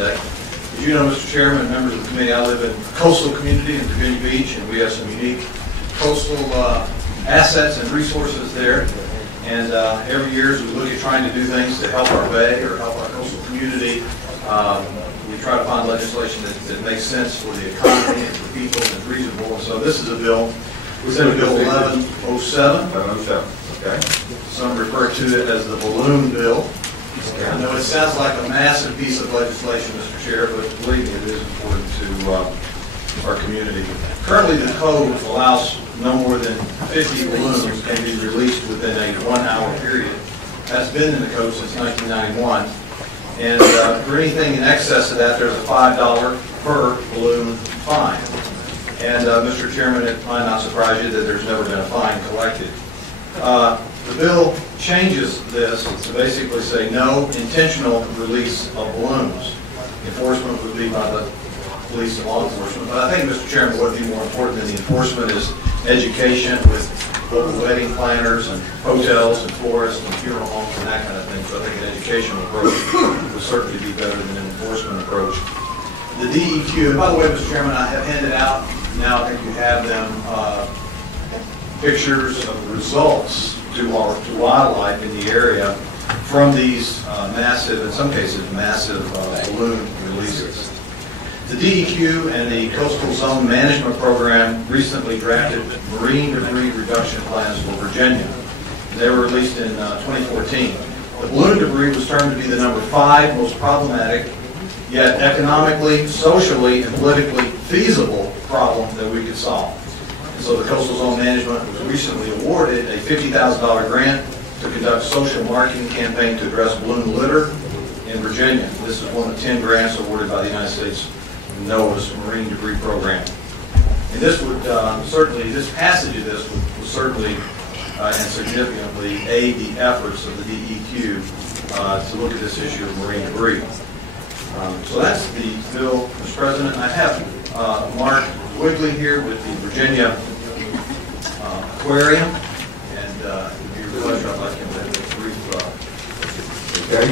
today. As you know, Mr. Chairman, members of the committee, I live in a coastal community in Virginia Beach, and we have some unique coastal assets and resources there. And every year as we look at trying to do things to help our bay or help our coastal community, we try to find legislation that makes sense for the economy and for people and is reasonable. And so this is a bill, Senate Bill 1107. 1107, okay. Some refer to it as the balloon bill. I know it sounds like a massive piece of legislation, Mr. Chair, but believe me, it is important to our community. Currently, the code allows no more than 50 balloons can be released within a 1-hour period. That's been in the code since 1991. And for anything in excess of that, there's a $5 per balloon fine. And Mr. Chairman, it might not surprise you that there's never been a fine collected. The bill changes this to basically say no intentional release of balloons. Enforcement would be by the police and law enforcement. But I think, Mr. Chairman, what would be more important than the enforcement is education with local wedding planners and hotels and florists and funeral homes and that kind of thing. So I think an educational approach would certainly be better than an enforcement approach. The DEQ, and by the way, Mr. Chairman, I have handed out, now I think you have them, pictures of the results to wildlife in the area from these massive, in some cases massive balloon releases. The DEQ and the Coastal Zone Management Program recently drafted marine debris reduction plans for Virginia. They were released in 2014. The balloon debris was termed to be the number 5 most problematic, yet economically, socially, and politically feasible problem that we could solve. And so the Coastal Zone Management was recently awarded a $50,000 grant to conduct social marketing campaign to address balloon litter in Virginia. This is one of 10 grants awarded by the United States NOAA's Marine Debris Program. And this would certainly, this passage of this would certainly and significantly aid the efforts of the DEQ to look at this issue of marine debris. So that's the bill, Mr. President. I have Mark Wigley here with the Virginia Aquarium, and it would be a pleasure. I'd like him to have a brief. Okay.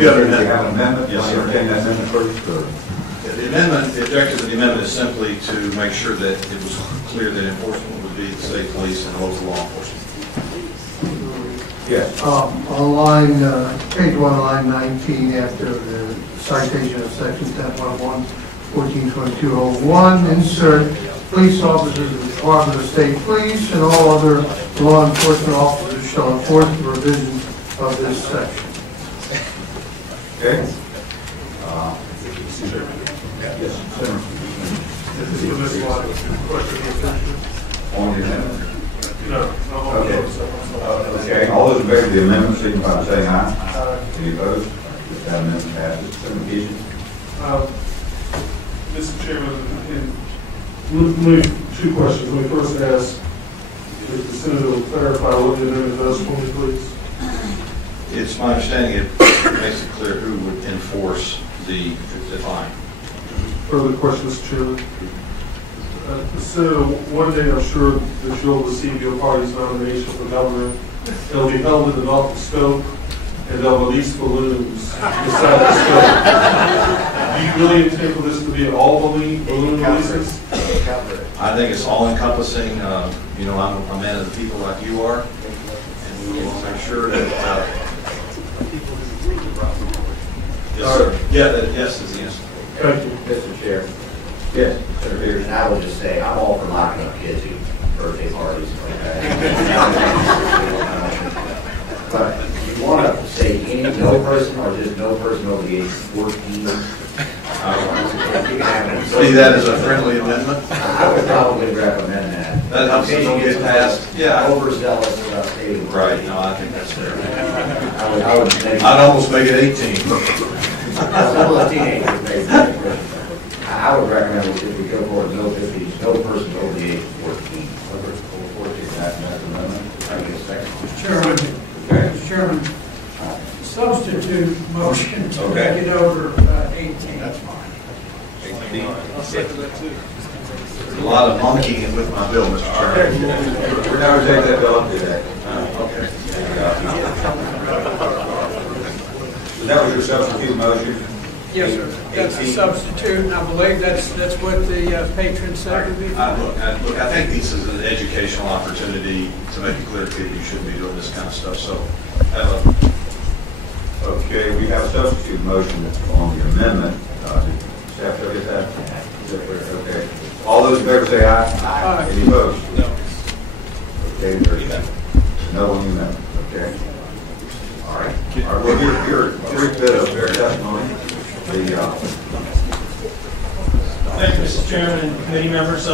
You have an amendment? Yes, sir. Entertain that amendment first? Or? The amendment, the objective of the amendment is simply to make sure that it was clear that enforcement would be the state police and local law enforcement. Yes. On line, page 1, line 19, after the citation of section 10.1, 142201, insert police officers of the Department of State Police and all other law enforcement officers shall enforce the provisions of this section. Okay. Yes, sir. On the amendment? No. Okay. Okay. All those in favor of the amendment signify by saying aye. Any opposed? That amendment passes. Senator Keaton. Mr. Chairman, two questions. Let me first ask if the Senator will clarify what the amendment does for me, please. It's my understanding it makes it clear who would enforce the fine. Further question, Mr. Chairman. Senator, one day I'm sure that you'll receive your party's nomination for governor. It'll be held in the North of Stoke, and they'll release balloons beside the Stoke. Do you really intend for this to be an all balloon releases? I think it's all encompassing. You know, I'm a man of the people like you are, and we will make sure that. Yes, sir. Yeah, yes is the answer. Thank you. Mr. Chair. Yes. And I will just say, I'm all for locking up kids who birthday parties and like that. But you want to say any no person or just no person over the age of 14? See that as a friendly amendment? I would probably recommend that. That helps us all get past. Yeah. Overzealous about stating. Right. No, I think that's fair. I'd almost make it 18. Some of the teenagers may be. I would recommend if we go forward no 50s, no person over the age of 14. Mr. Chairman, Mr. Chairman, substitute motion to make it over 18. That's fine. 18. I'll second that too. There's a lot of monkeying with my bill, Mr. Chairman. We're now going to take that bill up today. Okay. So that was your substitute motion. Yes, sir. That's a substitute, and I believe that's what the patron said would be. Look, I think this is an educational opportunity to make it clear to people you shouldn't be doing this kind of stuff. So, Okay, we have a substitute motion on the amendment. Staff, did I get that? Okay. All those in favor say aye. Aye. Any opposed? No. Okay, there's no on the amendment. Okay. All right. All right, well, here, brief bit of their testimony. Thank you, Mr. Chairman and committee members.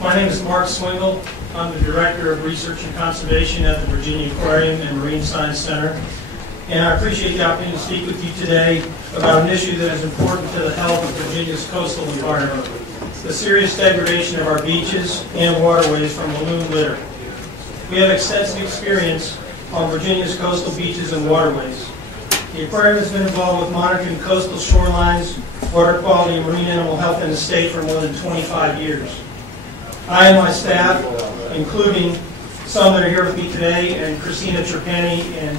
My name is Mark Swingle. I'm the Director of Research and Conservation at the Virginia Aquarium and Marine Science Center. And I appreciate the opportunity to speak with you today about an issue that is important to the health of Virginia's coastal environment, the serious degradation of our beaches and waterways from balloon litter. We have extensive experience on Virginia's coastal beaches and waterways. The aquarium has been involved with monitoring coastal shorelines, water quality, and marine animal health in the state for more than 25 years. I and my staff, including some that are here with me today, and Christina Trapani and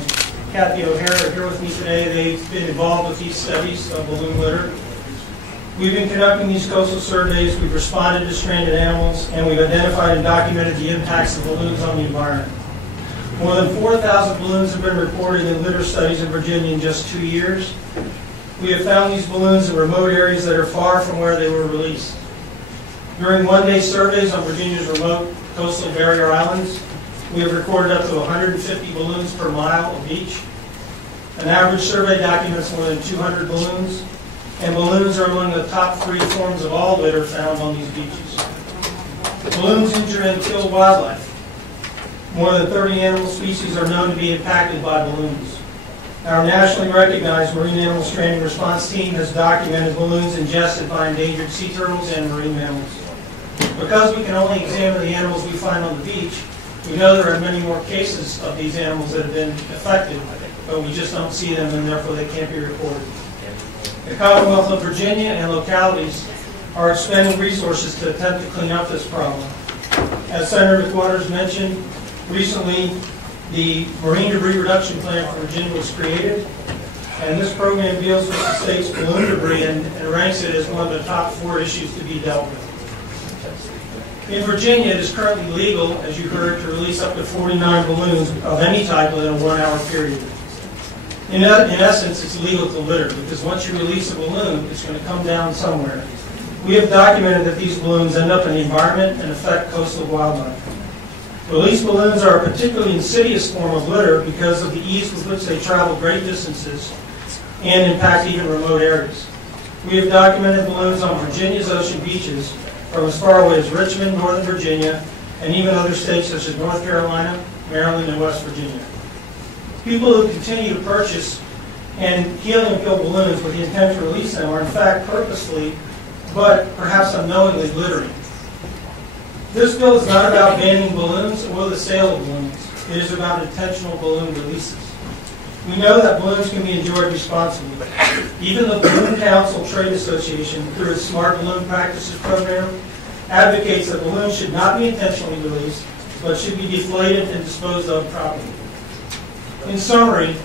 Kathy O'Hara are here with me today. They've been involved with these studies of balloon litter. We've been conducting these coastal surveys, we've responded to stranded animals, and we've identified and documented the impacts of balloons on the environment. More than 4,000 balloons have been reported in litter studies in Virginia in just 2 years. We have found these balloons in remote areas that are far from where they were released. During one-day surveys on Virginia's remote coastal barrier islands, we have recorded up to 150 balloons per mile of beach. An average survey documents more than 200 balloons, and balloons are among the top 3 forms of all litter found on these beaches. Balloons injure and kill wildlife. More than 30 animal species are known to be impacted by balloons. Our nationally recognized Marine Animal Stranding Response Team has documented balloons ingested by endangered sea turtles and marine mammals. Because we can only examine the animals we find on the beach, we know there are many more cases of these animals that have been affected, but we just don't see them and therefore they can't be reported. The Commonwealth of Virginia and localities are expending resources to attempt to clean up this problem. As Senator McWaters mentioned, recently the Marine Debris Reduction Plan for Virginia was created, and this program deals with the state's balloon debris and ranks it as one of the top 4 issues to be dealt with. In Virginia, it is currently legal, as you heard, to release up to 49 balloons of any type within a 1-hour period. In essence, it's legal to litter, because once you release a balloon, it's going to come down somewhere. We have documented that these balloons end up in the environment and affect coastal wildlife. Released balloons are a particularly insidious form of litter because of the ease with which they travel great distances and impact even remote areas. We have documented balloons on Virginia's ocean beaches from as far away as Richmond, Northern Virginia, and even other states such as North Carolina, Maryland, and West Virginia. People who continue to purchase and helium-filled balloons with the intent to release them are in fact purposely, but perhaps unknowingly, littering. This bill is not about banning balloons or the sale of balloons. It is about intentional balloon releases. We know that balloons can be enjoyed responsibly. Even the Balloon Council Trade Association, through its Smart Balloon Practices program, advocates that balloons should not be intentionally released, but should be deflated and disposed of properly. In summary,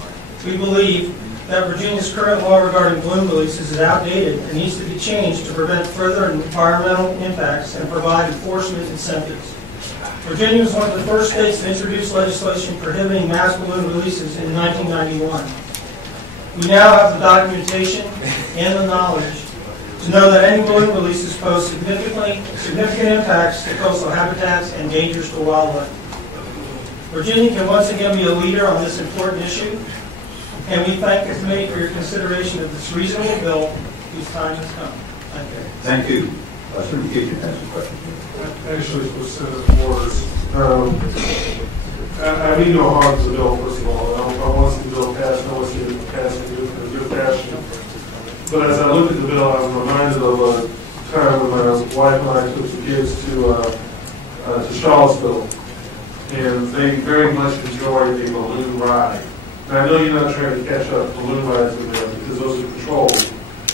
we believe that Virginia's current law regarding balloon releases is outdated and needs to be changed to prevent further environmental impacts and provide enforcement incentives. Virginia was one of the first states to introduce legislation prohibiting mass balloon releases in 1991. We now have the documentation and the knowledge to know that any balloon releases pose significant impacts to coastal habitats and dangers to wildlife. Virginia can once again be a leader on this important issue, and we thank the committee for your consideration of this reasonable bill whose time has come. Thank you. Thank you. Senator Kitchen has some questions. Actually, for Senator Waters, I mean no harm to the bill, first of all. I want to see the bill passed. I want to see it passed in a good fashion. But as I look at the bill, I'm reminded of a time when my wife and I took the kids to Charlottesville, and they very much enjoyed a balloon ride. And I know you're not trying to catch up balloon rides with them because those are controlled.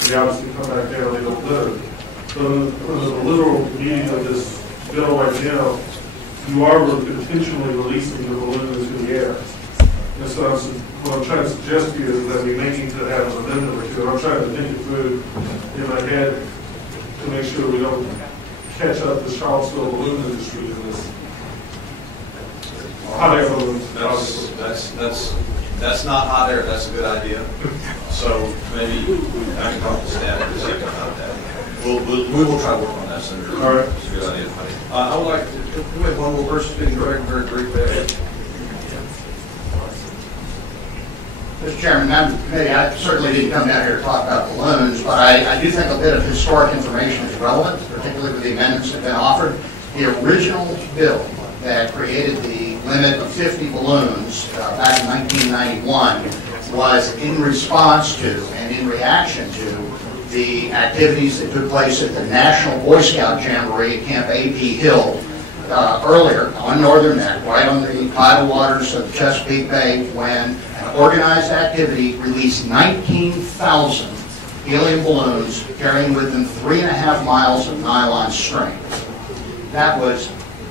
They obviously come back down and they don't litter. So in the literal meaning of this bill right now, you are intentionally releasing the balloon into the air. And so what I'm trying to suggest to you is that we may need to have an amendment or two. I'm trying to think it through in my head to make sure we don't catch up the Charlottesville balloon industry in this. Hot air balloons. That's not hot air, that's a good idea. So maybe I can talk to staff for a second about that. We will try to work on that, Senator. All right. It's a good idea. I would like to, we have one more person speaking, very briefly. Mr. Chairman, members of the committee, I certainly didn't come down here to talk about balloons, but I do think a bit of historic information is relevant, particularly with the amendments that have been offered. The original bill that created the limit of 50 balloons back in 1991 was in response to and in reaction to the activities that took place at the National Boy Scout Jamboree at Camp A.P. Hill earlier on Northern Neck, right on the tidal waters of the Chesapeake Bay, when an organized activity released 19,000 helium balloons carrying with them 3.5 miles of nylon string. That was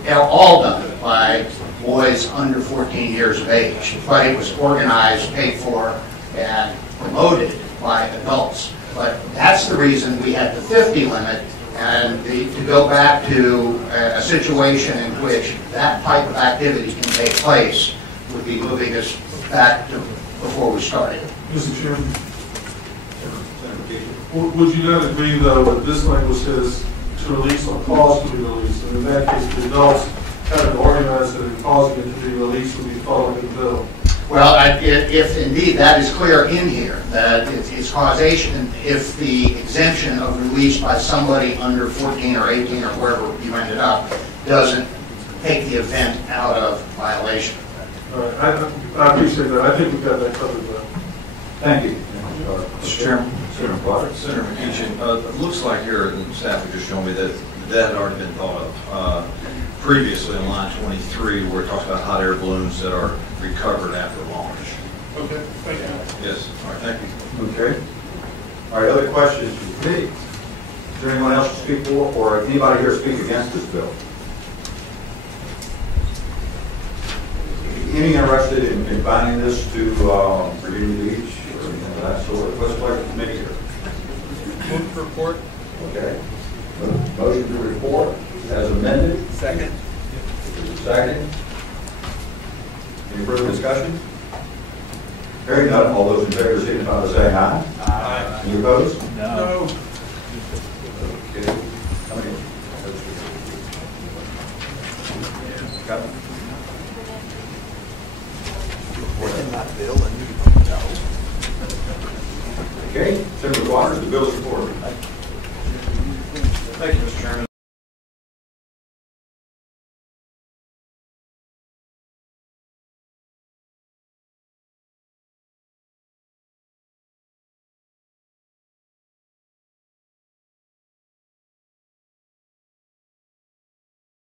all done by boys under 14 years of age, but it was organized, paid for, and promoted by adults. But that's the reason we had the 50 limit, and to go back to a situation in which that type of activity can take place would be moving us back to before we started. Mr. Chairman, would you not agree, though, that this language says to release or cause to be released? And in that case, the adults having organized it and causing it to be released would be following the bill. Well, if indeed that is clear in here, that it's causation, if the exemption of release by somebody under 14 or 18 or wherever you ended up doesn't take the event out of violation. All right, I appreciate that. I think we've got that covered, though. Thank you. Mr. Chairman. Senator McWaters. Senator McEachin, it looks like here, and staff have just shown me that that had already been thought of previously in line 23, where it talks about hot air balloons that are recovered after launch. Okay, thank you. Yes, all right, thank you. Okay. All right, other questions from the committee? Is there anyone else to speak for, or anybody here speak against this bill? Any interested in binding this to Virginia Beach or anything of that sort? What's the pleasure of the committee here? Move to report. Okay. Motion to report as amended. Second. Second. Any further discussion? Hearing none, all those in favor signify by saying aye. Aye. Any opposed? No. Okay. How many? Got it. Okay, Senator McWaters, the bill is reported. Thank you, Mr. Chairman.